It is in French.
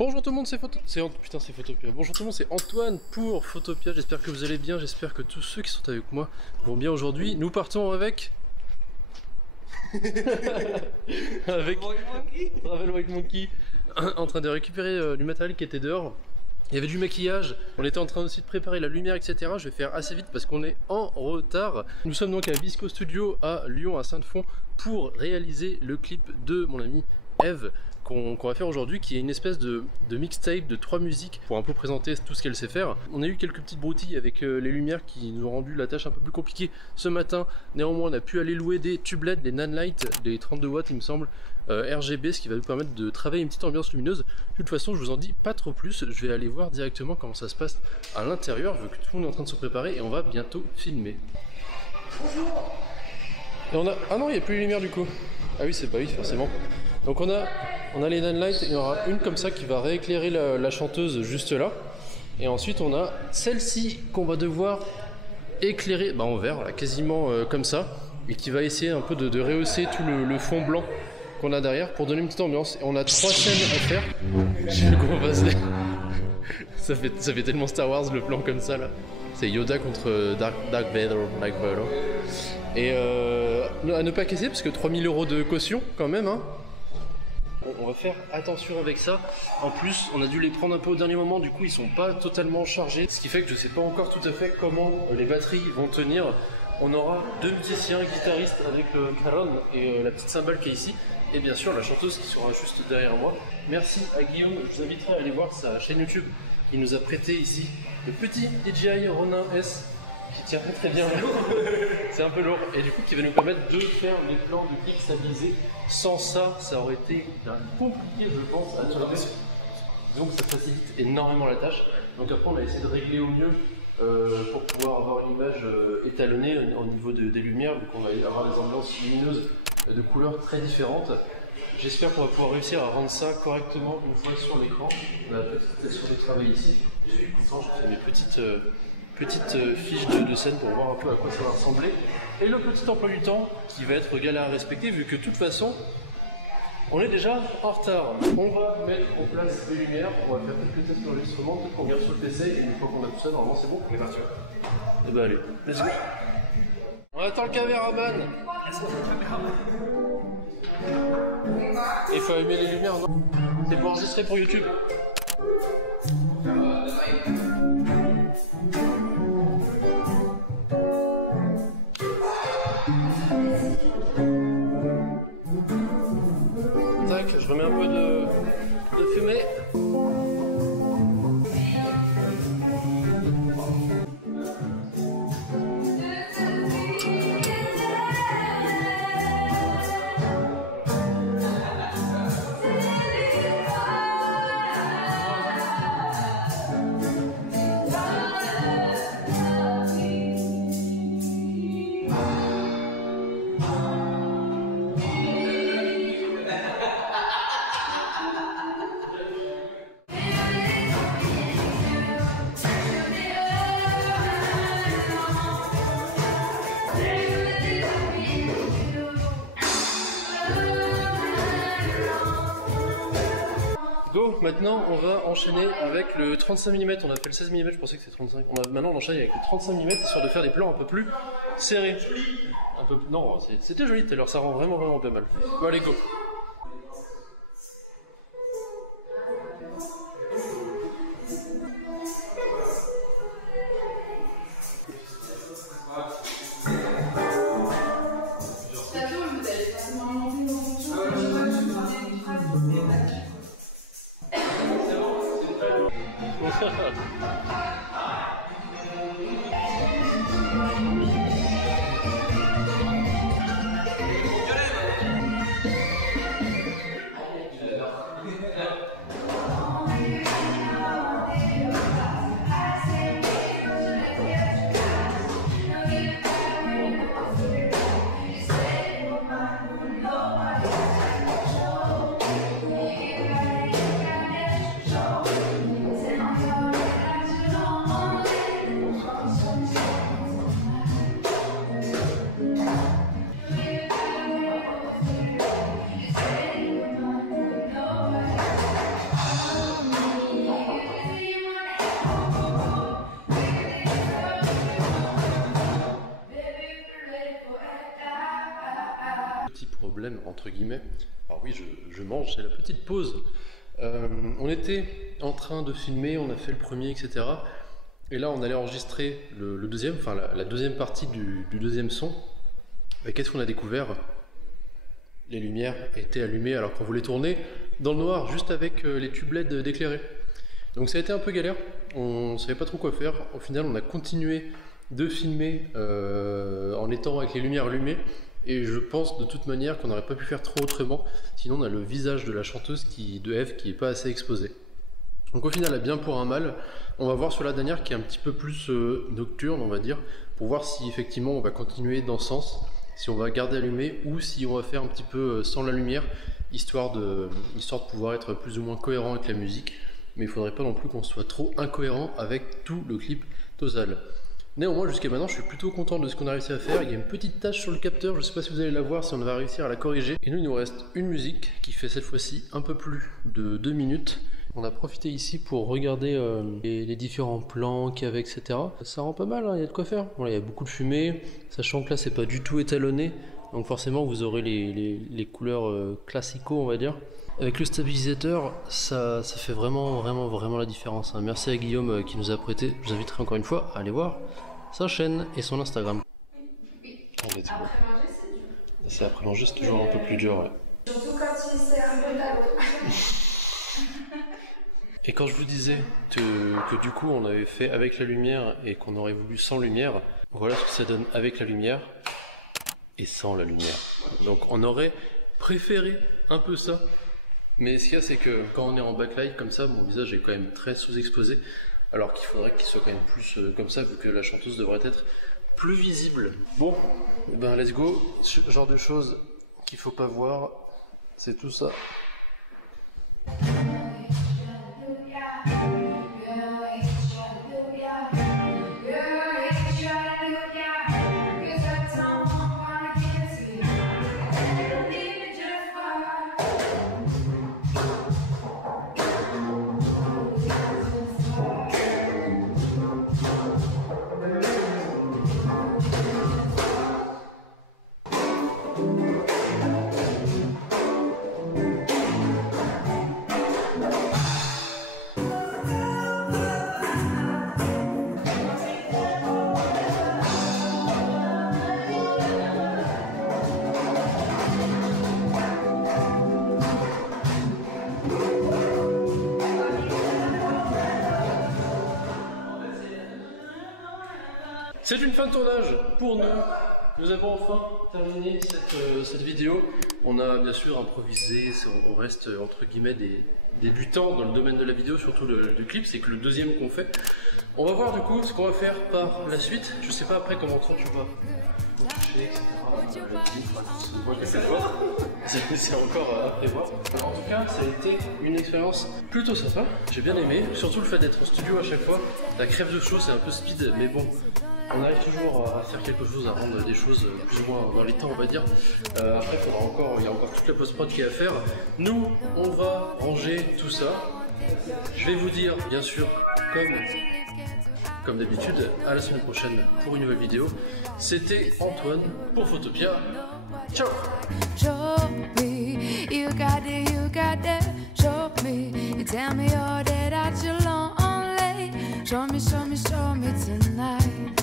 Bonjour tout le monde, c'est Photopia. Bonjour tout le monde, c'est Antoine pour Photopia. J'espère que vous allez bien, j'espère que tous ceux qui sont avec moi vont bien aujourd'hui. Nous partons avec... Travel White Monkey en train de récupérer du matériel qui était dehors. Il y avait du maquillage, on était en train aussi de préparer la lumière, etc. Je vais faire assez vite parce qu'on est en retard. Nous sommes donc à Visco Studio à Lyon, à Sainte-Fond, pour réaliser le clip de mon ami Eve qu'on va faire aujourd'hui, qui est une espèce de mixtape de 3 musiques pour un peu présenter tout ce qu'elle sait faire. On a eu quelques petites broutilles avec les lumières qui nous ont rendu la tâche un peu plus compliquée ce matin. Néanmoins, on a pu aller louer des tube LED, des Nanlite, des 32 watts il me semble, RGB, ce qui va nous permettre de travailler une petite ambiance lumineuse. De toute façon, je vous en dis pas trop plus, je vais aller voir directement comment ça se passe à l'intérieur, vu que tout le monde est en train de se préparer et on va bientôt filmer. Bonjour. Et on a... Ah non, il n'y a plus les lumières du coup. Ah oui, c'est pas oui, forcément. Donc on a les Nanlite, il y en aura une comme ça qui va rééclairer la chanteuse juste là. Et ensuite on a celle-ci qu'on va devoir éclairer en vert, là, quasiment comme ça. Et qui va essayer un peu de rehausser tout le fond blanc qu'on a derrière pour donner une petite ambiance. Et on a 3 scènes à faire. J'ai le gros vaseline. ça fait tellement Star Wars le plan comme ça là. C'est Yoda contre Dark Vader. Et à ne pas casser parce que 3000 € de caution quand même hein. On va faire attention avec ça. En plus, on a dû les prendre un peu au dernier moment, du coup ils sont pas totalement chargés. Ce qui fait que je sais pas encore tout à fait comment les batteries vont tenir. On aura 2 musiciens, guitaristes avec le caron et la petite cymbale qui est ici. Et bien sûr la chanteuse qui sera juste derrière moi. Merci à Guillaume, je vous inviterai à aller voir sa chaîne YouTube. Il nous a prêté ici le petit DJI Ronin S qui tient très bien. C'est un peu lourd et du coup qui va nous permettre de faire des plans de clips stabilisés. Sans ça, ça aurait été compliqué je pense à tourner. Donc ça facilite énormément la tâche. Donc après on a essayé de régler au mieux pour pouvoir avoir une image étalonnée au niveau des lumières, vu qu'on va avoir des ambiances lumineuses de couleurs très différentes. J'espère qu'on va pouvoir réussir à rendre ça correctement une fois sur l'écran. On a la petite station de travail ici. Je suis content, j'ai fait mes petites fiches de scène pour voir un peu à quoi ça va ressembler. Et le petit emploi du temps qui va être galère à respecter vu que de toute façon on est déjà en retard. On va mettre en place les lumières, on va faire quelques tests sur l'enregistrement, peut-être qu'on regarde sur le PC et une fois qu'on a tout ça, normalement c'est bon. On est parti. Et bah allez, let's go. On attend le caméraman. Il faut allumer les lumières, non? C'est pour enregistrer pour YouTube. Tac, je remets un peu de fumée. Go, maintenant on va enchaîner avec le 35 mm, on a fait le 16 mm, je pensais que c'était 35, maintenant on enchaîne avec le 35 mm, histoire de faire des plans un peu plus serrés. Non, c'était joli tout à l'heure, ça rend vraiment pas mal. Bon allez go. Petit problème, entre guillemets. Alors oui, je mange, c'est la petite pause. On était en train de filmer, on a fait le premier, etc. Et là, on allait enregistrer le deuxième, enfin la deuxième partie du deuxième son. Et qu'est-ce qu'on a découvert? Les lumières étaient allumées alors qu'on voulait tourner dans le noir, juste avec les tubes LED d'éclairer. Donc ça a été un peu galère, on savait pas trop quoi faire. Au final, on a continué de filmer en étant avec les lumières allumées. Et je pense de toute manière qu'on n'aurait pas pu faire trop autrement, sinon on a le visage de la chanteuse de Eve qui n'est pas assez exposé. Donc au final, bien pour un mal, on va voir sur la dernière qui est un petit peu plus nocturne, on va dire, pour voir si effectivement on va continuer dans ce sens, si on va garder allumé ou si on va faire un petit peu sans la lumière, histoire de pouvoir être plus ou moins cohérent avec la musique. Mais il ne faudrait pas non plus qu'on soit trop incohérent avec tout le clip total. Néanmoins, jusqu'à maintenant, je suis plutôt content de ce qu'on a réussi à faire. Il y a une petite tache sur le capteur, je ne sais pas si vous allez la voir, si on va réussir à la corriger. Et nous, il nous reste une musique qui fait cette fois-ci un peu plus de 2 minutes. On a profité ici pour regarder les différents plans qu'il y avait, etc. Ça rend pas mal, hein, il y a de quoi faire. Voilà, il y a beaucoup de fumée, sachant que là, c'est pas du tout étalonné. Donc forcément, vous aurez les couleurs classico, on va dire. Avec le stabilisateur, ça fait vraiment la différence, hein. Merci à Guillaume qui nous a prêté. Je vous inviterai encore une fois à aller voir sa chaîne et son Instagram. Après manger, c'est dur. C'est après manger, c'est toujours un peu plus dur, ouais. Surtout quand il sert un peu d'eau. Et quand je vous disais que du coup on avait fait avec la lumière et qu'on aurait voulu sans lumière, voilà ce que ça donne avec la lumière et sans la lumière. Donc on aurait préféré un peu ça. Mais ce qu'il y a, c'est que quand on est en backlight comme ça, mon visage est quand même très sous-exposé, alors qu'il faudrait qu'il soit quand même plus comme ça, vu que la chanteuse devrait être plus visible. Bon, ben let's go. Ce genre de choses qu'il faut pas voir, c'est tout ça. C'est une fin de tournage pour nous. Nous avons enfin terminé cette vidéo. On a bien sûr improvisé, on reste entre guillemets des débutants dans le domaine de la vidéo, surtout le clip, c'est que le deuxième qu'on fait. On va voir du coup ce qu'on va faire par la suite. Je sais pas après comment toi tu vas toucher, etc. C'est encore à prévoir. En tout cas, ça a été une expérience plutôt sympa. J'ai bien aimé, surtout le fait d'être en studio à chaque fois. La crève de chaud, c'est un peu speed, mais bon. On arrive toujours à faire quelque chose, à rendre des choses plus ou moins dans les temps, on va dire. Après, il y a encore toute la post-prod qui est à faire. Nous, on va ranger tout ça. Je vais vous dire, bien sûr, comme d'habitude, à la semaine prochaine pour une nouvelle vidéo. C'était Antoine pour Photopia. Ciao! Show me tonight.